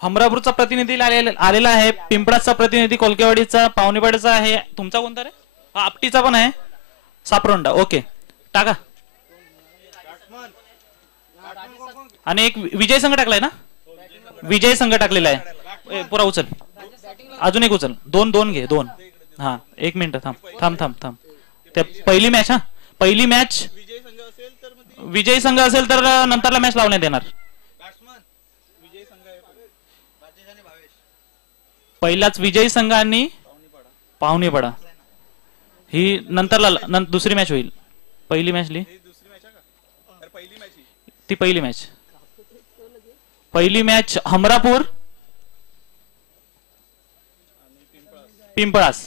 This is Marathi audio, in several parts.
हमरापूरचा प्रतिनिधी आलेला आहे, पिंपळाचा प्रतिनिधी कोलकेवाडीचा, पावणेवाडीचा आहे. तुमचा कोणता रे? हा आपटीचा पण आहे, सापरोंडा. ओके टाका. आणि एक विजय संघ टाकलाय ना, विजय संघ टाकलेला आहे. पुरा उचल, अजून एक उचल. दोन घे, दोन. हा एक मिनिट थांब थांब थांब थांब. ते पहिली मॅच, हा पहिली मॅच विजय संघ असेल तर नंतरला मॅच लावण्यात येणार. पहिलाच विजय संघ आणि पाहुणेपाडा ही नंतरला दुसरी मॅच होईल. पहिली मॅच ती पहिली मॅच. पहिली मॅच हमरापूर पिंपळास.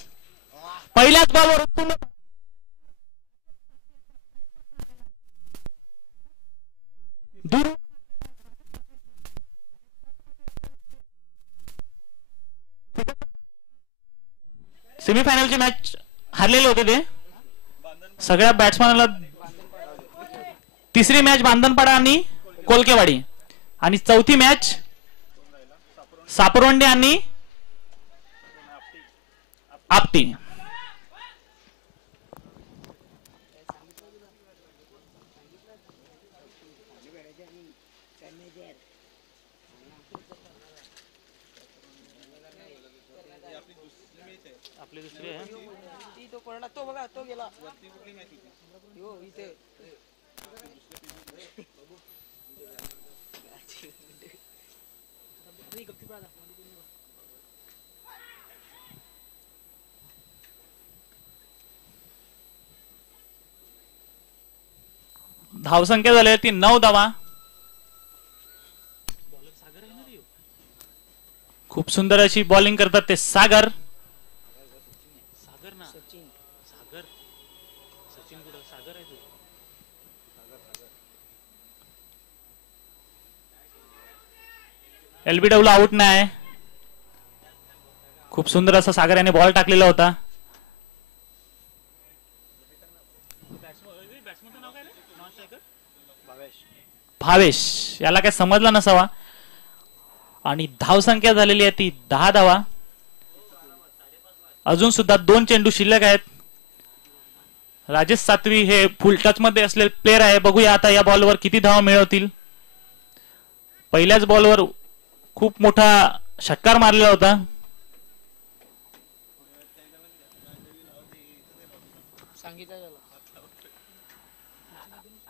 पहिल्याच बॉलवर दूर सेमीफायनलची मॅच हरलेले होते ते सगळ्या बॅट्समॅनला. तिसरी मॅच बांधनपाडा आणि कोलकेवाडी आणि चौथी मॅच सापरोंडे आणि आपटी. आपली दुसरी आहे ती. तो कोणा तो बघा, तो गेला वरती. कुठली मॅच होती हो इथे? धावसंख्या झाली ती 9 धावा. खूप सुंदर अशी बॉलिंग करतात ते सागर. एलबीडब्ल्यू आउट नाही. खूप सुंदर असा सागर याने बॉल टाकलेला होता. भावेश याला काय समजलं नसावा. आणि धावसंख्या झालेली आहे ती 10 धावा. अजून सुद्धा 2 चेंडू शिल्लक आहेत. राजेश सातवी हे फुल टच मध्ये असलेले प्लेयर आहे. बघूया आता या बॉलवर किती धावा मिळवतील. पहिल्याच बॉलवर खूप मोठा षटकार मारलेला होता.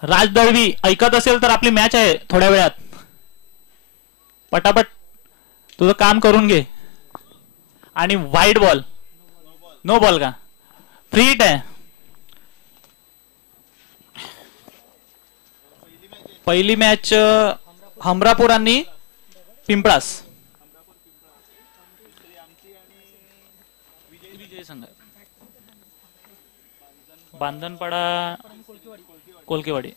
राज दळवी ऐकत असेल तर आपली मॅच आहे थोड्या वेळात. पटापट तुझं काम करून घे. आणि वाईड बॉल, नो बॉल का? फ्री हिट आहे. पहिली मॅच हमरापूर आणि पिंपळास. विजय संघ बांधनपाडा कोलकेवाडी.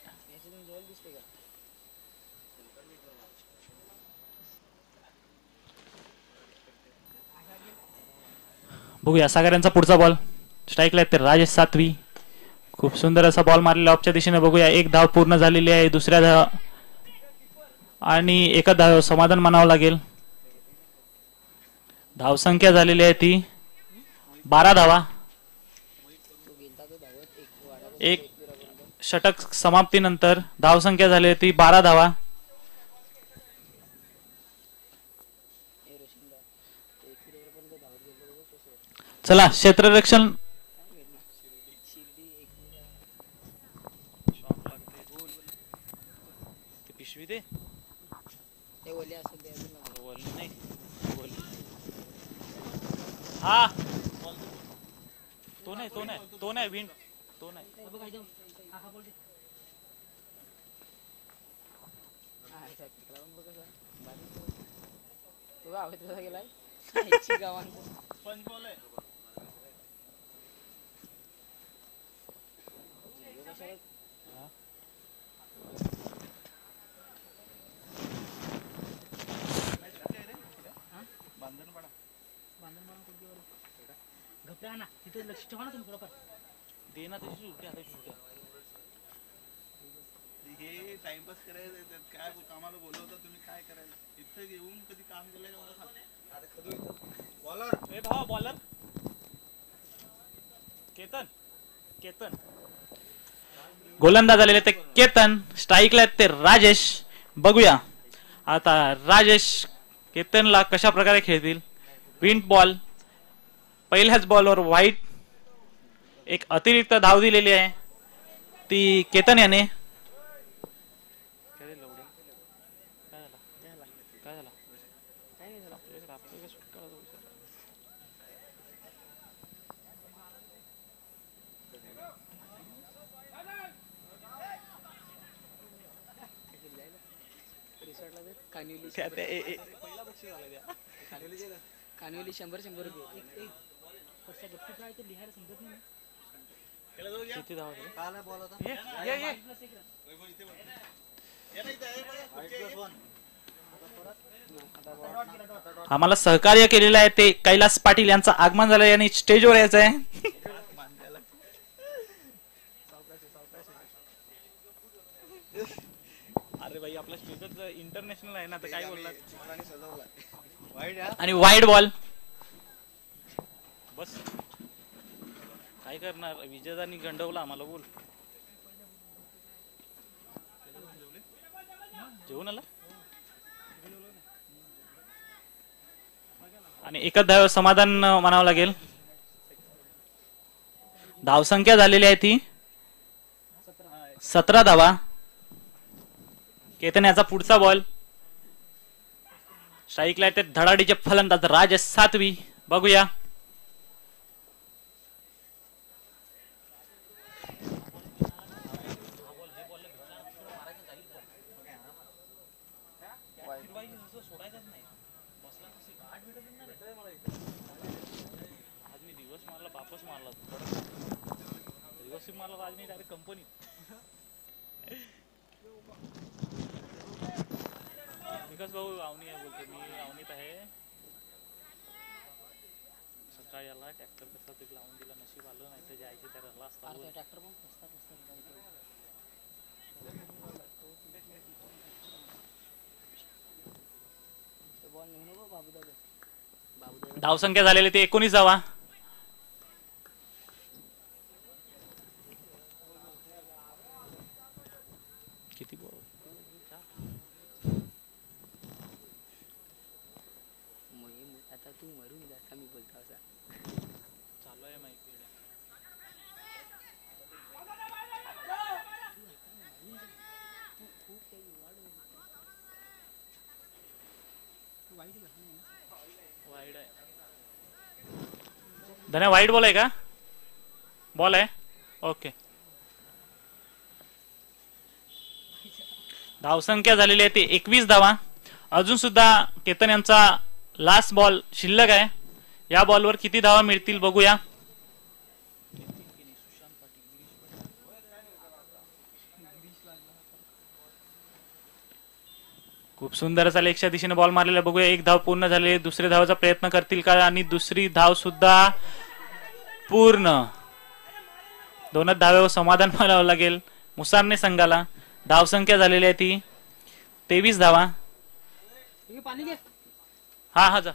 बघूया सागरांचा पुढचा बॉल. स्ट्राईकला ते राजेश सातवी. खूप सुंदर असा बॉल मारलेला ऑफच्या दिशेने. बघूया एक धाव पूर्ण झालेली आहे. दुसऱ्या धाव आणि एका धाव समाधान मानावं लागेल. धावसंख्या झालेली आहे ती 12 धावा. एक षटक समाप्तीनंतर धावसंख्या झाली ती 12 धावा. चला क्षेत्ररक्षण पिशवी दे. हा तो नाही तो नाही तो नाही विंड तो नाही. तिथे लक्ष ठेवा ना तुम्ही थोडंफार. दे ना त्याची सुट्टी आता सुट्ट्या. हे टाइमपास करायचं काय कामाला बोलवता तुम्ही, काय करायचं. बॉलर केतन केतन गोलंदाज आलेले ते केतन, स्ट्राईकला आहेत ते राजेश. बघूया आता राजेश केतनला कशा प्रकारे खेळतील. विंड बॉल, पहिल्याच बॉलवर व्हाईट. एक अतिरिक्त धाव दिलेली आहे ती केतन याने. कानवेली 100 रुपये. आम्हाला सहकार्य केलेलं आहे ते कैलास पाटील यांचं आगमन झालं आणि स्टेजवर यायचं आहे. अरे भाई आपला स्टेजच इंटरनॅशनल आहे ना, तर काय बोलणार. आणि वाईड बॉल. बस काय करणार, विजयदानी गंडवला आम्हाला. बोल जेवून आला. आणि एकच धाव समाधान म्हणावं लागेल. धावसंख्या झालेली आहे ती 17 धावा. केतन याचा पुढचा बॉल. स्ट्राईकला ते धडाडीचे फलंदाज राजेश सातवी. बघूया कंपनी. विकास भाऊ आवनी आहे बोलतो मी. आवनीत आहे. सकाळी आला ट्रॅक्टर कसा तरी लावून दिला. नशीब आलं नाही तर जायचे त्या रला असता. ट्रॅक्टर पण कसता बॉल नाही नको. बाबूदादा धावसंख्या झालेली ते 19 धावा. किती बॉल आता तू मरून जा का मी बोलतो असा चालू आहे माहिती. वाईड आहे. धन्या वाईड बॉल आहे का. बॉल आहे ओके. धावसंख्या झालेली आहे ती 21 धावा. अजून सुद्धा केतन यांचा लास्ट बॉल शिल्लक आहे. या बॉलवर किती धावा मिळतील बघूया. खूप सुंदर असा लेगच्या दिशेने बॉल मारलेला. बघूया एक धाव पूर्ण झाली. दुसऱ्या धावाचा प्रयत्न करतील का. आणि दुसरी धाव सुद्धा पूर्ण. दोनच धाव्यावर समाधान मानावं लागेल मुसारने संघाला. धावसंख्या झालेली आहे ती 23 धावा. हा हा जा.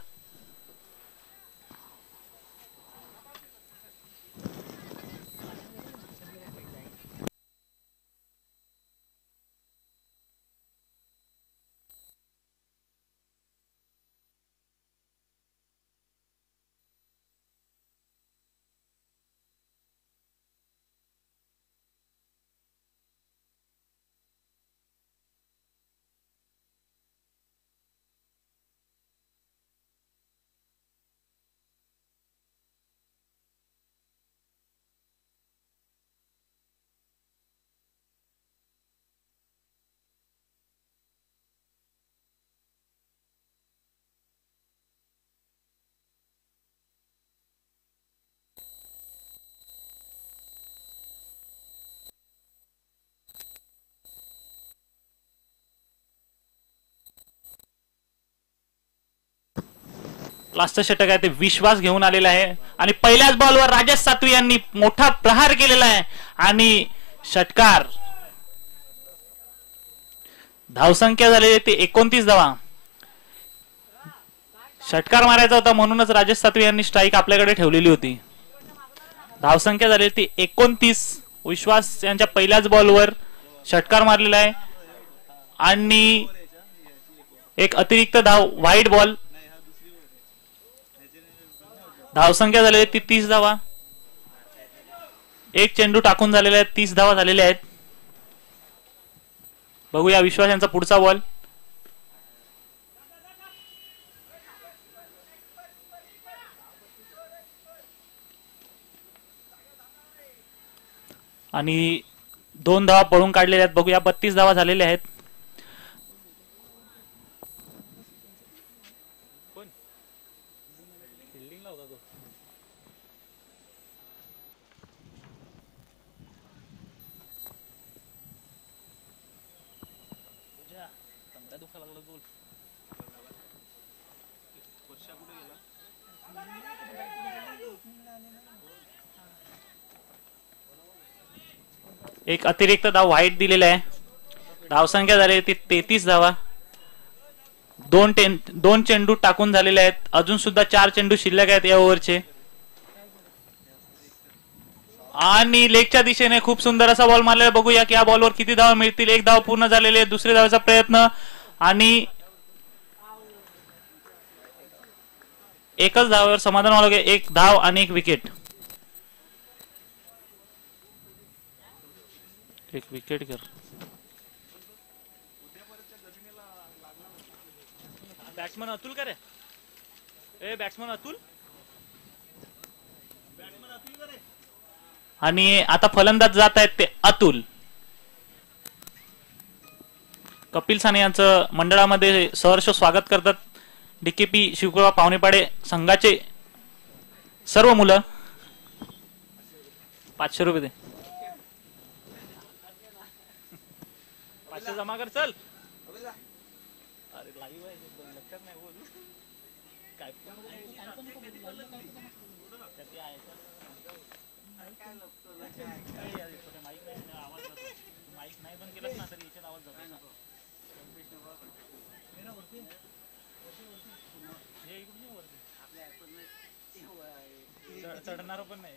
लास्टचं षटक आहे ते विश्वास घेऊन आलेला आहे. आणि पहिल्याच बॉलवर राजेश सातवी यांनी मोठा प्रहार केलेला आहे. आणि षटकार. धावसंख्या झालेली ते 29 धावा. षटकार मारायचा होता म्हणूनच राजेश सातवी यांनी स्ट्राईक आपल्याकडे ठेवलेली होती. धावसंख्या झाली ती 29. विश्वास यांच्या पहिल्याच बॉलवर षटकार मारलेला आहे आणि एक अतिरिक्त धाव, व्हाईट बॉल. धावसंख्या झालेली ती 30 धावा. एक चेंडू टाकून झालेले आहेत, 30 धावा झालेल्या आहेत. बघूया विश्वास यांचा पुढचा बॉल. आणि 2 धावा पळून काढलेल्या आहेत. बघूया 32 धावा झालेल्या आहेत. एक अतिरिक्त धाव व्हाईट दिलेला आहे. धावसंख्या झाली ती 33 धावा. 2 चेंडू टाकून झालेले आहेत. अजून सुद्धा 4 चेंडू शिल्लक आहेत या ओव्हरचे. आणि लेगच्या दिशेने खूप सुंदर असा बॉल मारलेला. बघूया की या बॉलवर किती धावा मिळतील. 1 धाव पूर्ण झालेली आहे. दुसऱ्या धावाचा प्रयत्न आणि एकच धावावर समाधान व्हावं. 1 धाव आणि 1 विकेट. एक विकेट कर. बॅट्समन अतुल करे. बॅट्समन अतुल. आणि आता फलंदाज जात आहेत ते अतुल. कपिल साने यांचं मंडळामध्ये सहर्ष स्वागत करतात डीकेपी शिवकृपा पावणेपाडे संघाचे सर्व मुलं. 500 रुपये दे. 500 जमा कर. चल. अरे लाईव्ह आहे, लक्षात नाही बोल काय. माईक नाही बंद केलं ना तरी याच्यात आवाज जातो. चढणार पण नाही.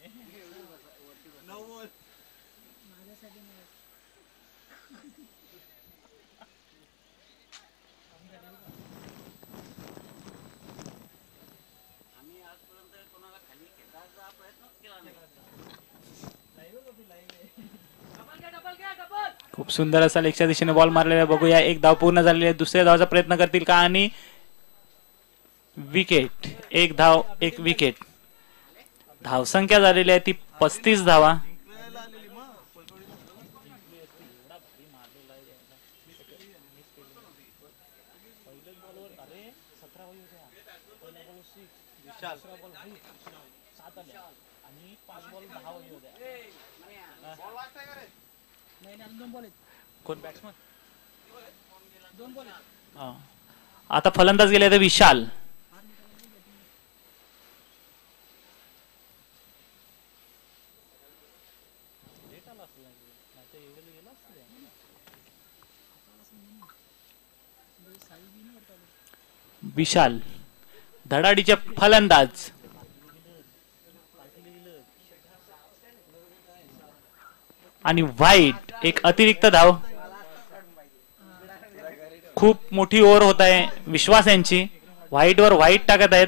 खूप सुंदर असा लेगच्या दिशेने बॉल मारलेला. बघूया 1 धाव पूर्ण झालेली आहे. दुसऱ्या धावाचा प्रयत्न करतील का आणि विकेट. 1 धाव 1 विकेट. धावसंख्या झालेली आहे ती 35 धावा. कोण बॅट्समन. आता फलंदाज गेले तर विशाल. विशाल धडाडीचे फलंदाज. आणि व्हाईट. एक अतिरिक्त धाव. खूप मोठी ओव्हर होत आहे विश्वास यांची. व्हाईट वर व्हाईट टाकत आहेत.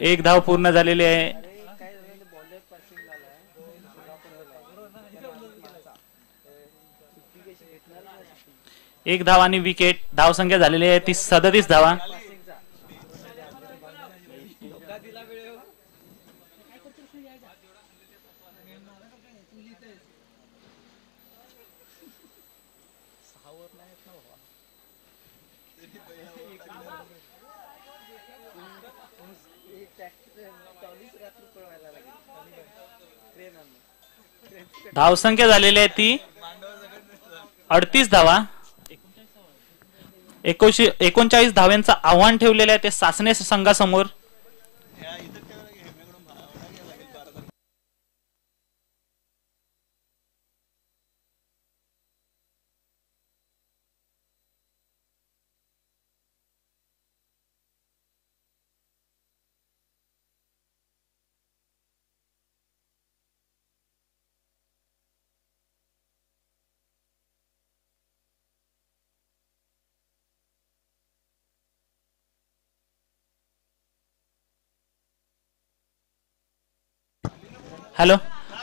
एक धाव पूर्ण झालेली आहे. एक धाव आणि विकेट. धावसंख्या झालेली आहे ती 37 धावा. धावसंख्या झालेली आहे ती 38 धावा. 39 धाव्यांचं आव्हान ठेवलेलं आहे ते सासने संघासमोर. हॅलो,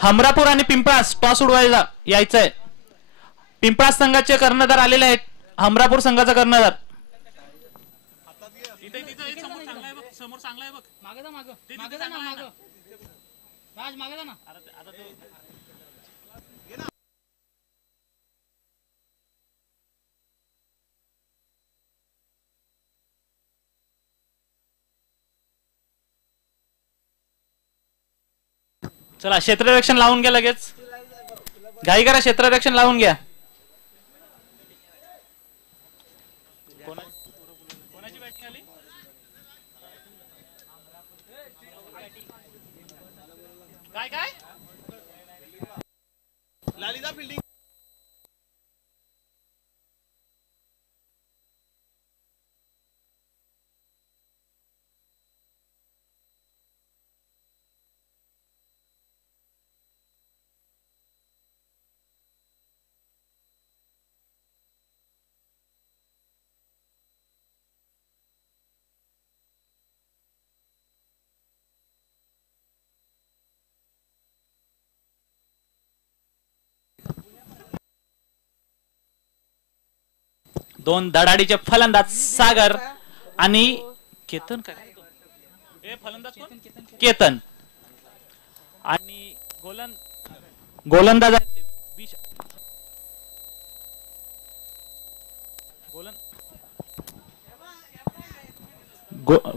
हमरापूर आणि पिंपळास टॉस उडवायला यायचंय. पिंपळास संघाचे कर्णधार आलेले आहेत. हमरापूर संघाचा कर्णधार समोर चांगला आहे बघ. मागे जा, मागे जा ना, राज मागे जा ना. चला क्षेत्ररक्षण लावून घ्या लगेच. घाई करा, क्षेत्ररक्षण लावून घ्या. कोणाची बॅटिंग आली? काय लालीदा फिल्डिंग. दोन धडाडीचे फलंदाज सागर आणि केतन. काय फलंदाज कोण? केतन आणि गोलंदाज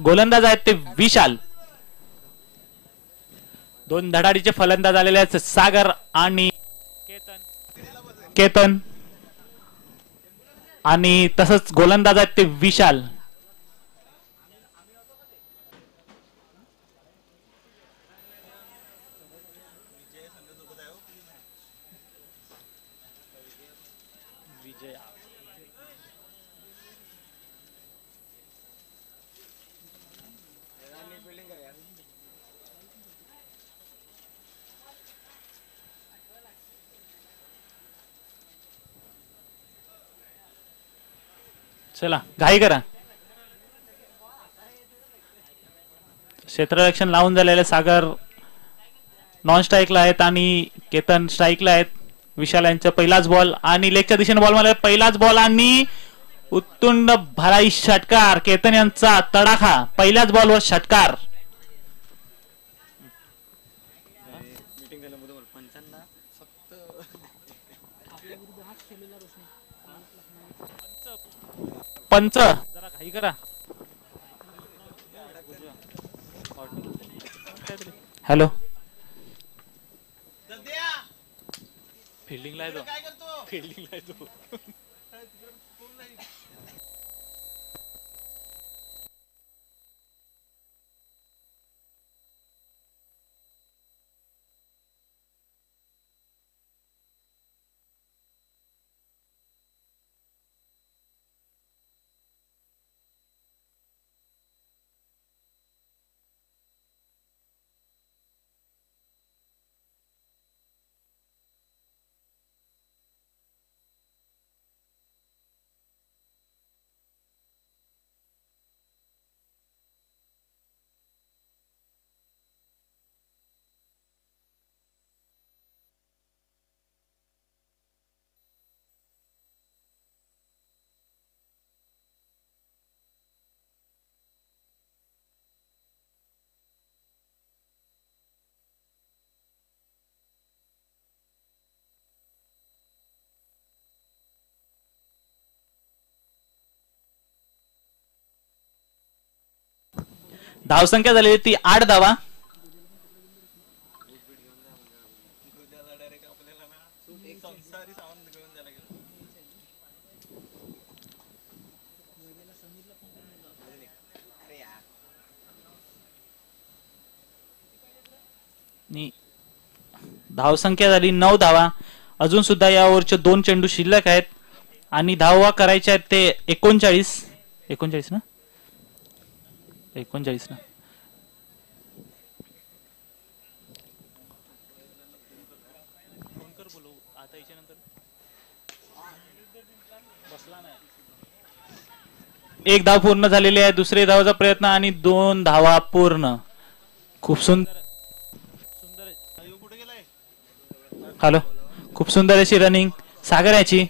गोलंदाज आहेत ते विशाल. दोन धडाडीचे फलंदाज आलेले आहेत सागर आणि केतन आणि तसंच गोलंदाज आहेत ते विशाल. चला घाई करा. क्षेत्ररक्षण लावून झालेले सागर नॉन स्ट्राईकला आहेत आणि केतन स्ट्राईकला आहेत. विशाल यांचा पहिलाच बॉल आणि लेगच्या दिशेने बॉल मला पहिलाच बॉल आणि उत्तुंड भराई षटकार. केतन यांचा तडाखा पहिल्याच बॉलवर षटकार. पंच जरा घाई करा. हॅलो, फिल्डिंगला आहे तो. फिल्डिंगला आहे तो. धावसंख्या झालेली ती 8 धावा. धावसंख्या झाली 9 धावा. अजून सुद्धा या ओव्हरचे 2 चेंडू शिल्लक आहेत आणि धावा करायच्या आहेत ते 39 ना 39 ना. एक धाव पूर्ण झालेली आहे. दुसरे धावाचा प्रयत्न आणि 2 धावा पूर्ण. खूप सुंदर हॅलो, खूप सुंदर अशी रनिंग सागर याची.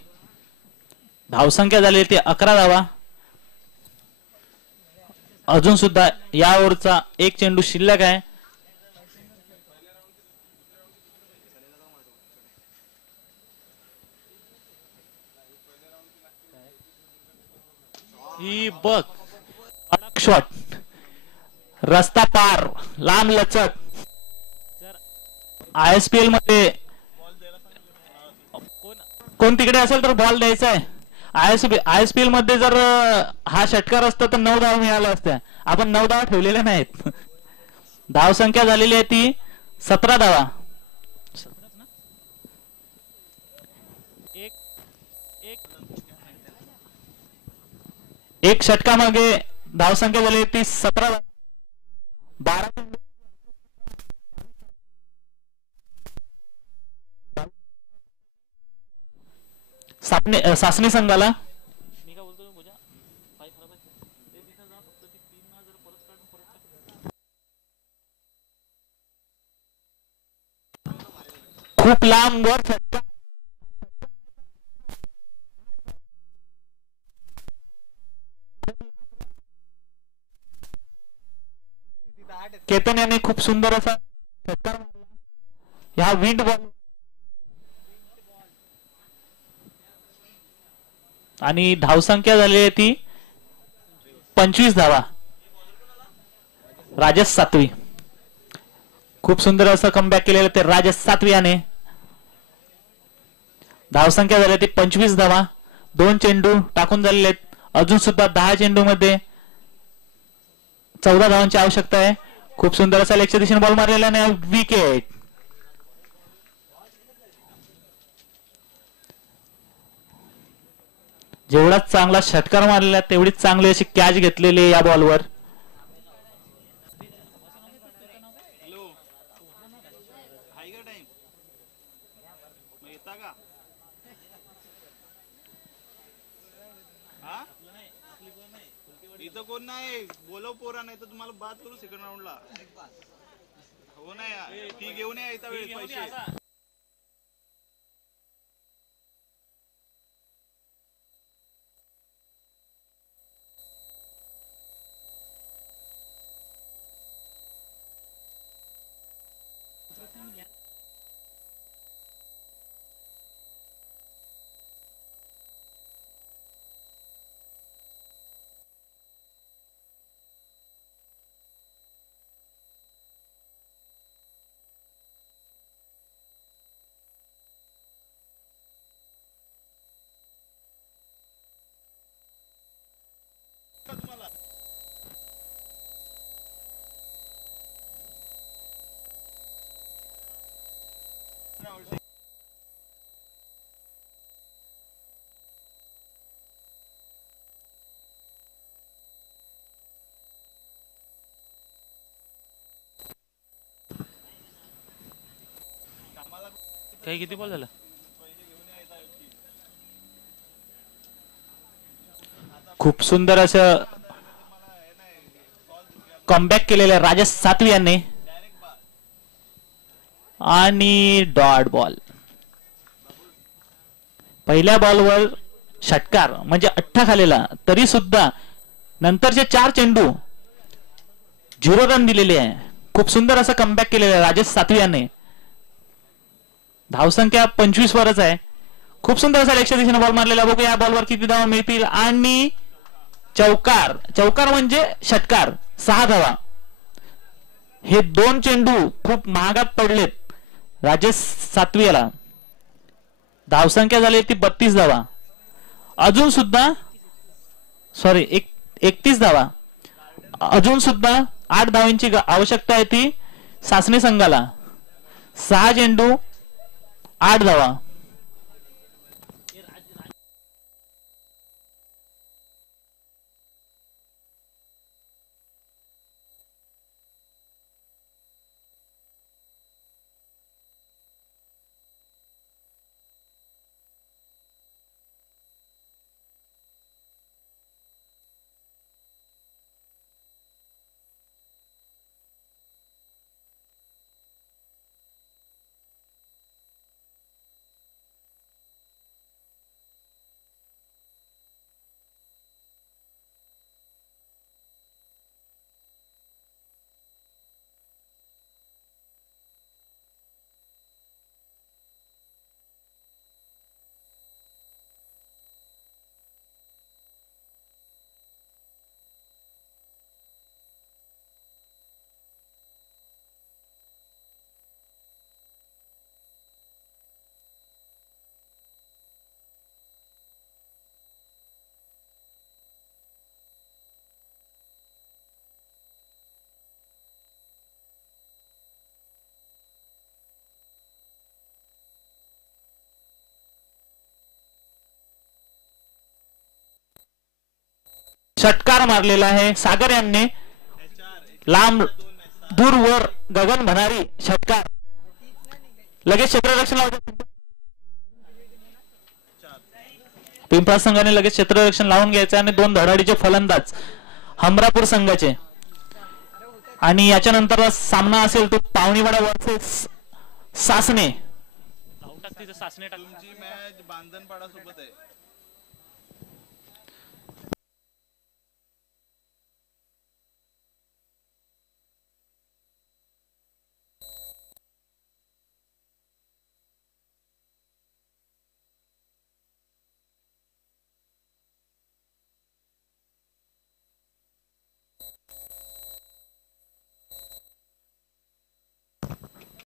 धावसंख्या झाली ती 11 धावा. अजून सुद्धा या ओव्हरचा एक चेंडू शिल्लक आहे. ही बघ शॉट, रस्ता पार, लांब लचक. ISPL मध्ये कोण तिकडे असेल तर बॉल द्यायचा आहे. ISPL मध्ये जर हा षटकार असता तर 9 धावा मिळाल्या असत्या. आपण 9 धावा ठेवलेल्या नाहीत. धावसंख्या झालेली आहे ती 17 धावा. एक षटकामागे धावसंख्या झाली ती 17. 12 सासणी संघाला. खूप लांब वर षटकार. केतन याने खूप सुंदर असा षटकार मारला. ह्या विंड बॉल आणि धावसंख्या झाली आहे ती 25 धावा. राजेश सातवी खूप सुंदर असं कमबॅक केलेलं ते राजेश सातवी याने. धावसंख्या झाली ती 25 धावा. 2 चेंडू टाकून झालेले आहेत. अजून सुद्धा 10 चेंडू मध्ये 14 धावांची आवश्यकता आहे. खूप सुंदर असा लेगच्या दिशेने बॉल मारलेला आहे. विकेट. जेवढा चांगला षटकार मारलेला तेवढीच चांगली अशी कॅच घेतलेली या बॉलवर. इथं कोण नाही बोलव पोरा, नाही तर तुम्हाला बात करू सेकंड राऊंडला. हो नाही ती घेऊन या इथं वेळ पैसे. काही किती बॉल झाला. खूप सुंदर असं कमबॅक केलेलं आहे राजेश सातवी यांनी. आणि डॉट बॉल. पहिल्या बॉलवर षटकार म्हणजे 8 खालेला तरी सुद्धा नंतरचे 4 चेंडू 0 रन दिलेले आहे. खूप सुंदर असं कमबॅक केलेलं आहे राजेश सातवी यांनी. धावसंख्या 25 वरच आहे. खूप सुंदर असा लेगच्या दिशेने बॉल मारलेला. बघू या बॉलवर किती धावा मिळतील. आणि चौकार. चौकार म्हणजे षटकार. 6 धावा. हे 2 चेंडू खूप महागात पडलेत राजेश सातवी याला. धावसंख्या झाली ती 32 धावा. अजून सुद्धा 31 धावा. अजून सुद्धा 8 धावांची आवश्यकता आहे ती सासणी संघाला. 6 चेंडू 8 धावा. षटकार मारलेला आहे सागर यांनी. लांब दूरवर गगन भणारी षटकार. लगेच क्षेत्ररक्षण लावतो. पिंपळा संघाने लगेच क्षेत्ररक्षण लावून घ्यायचं आणि 2 धडाडीचे फलंदाज हमरापूर संघाचे. आणि याच्यानंतर सामना असेल तो पावणीवाडा वर्सेस सासने. तुमची मॅच बांधणपाडा सोबत आहे.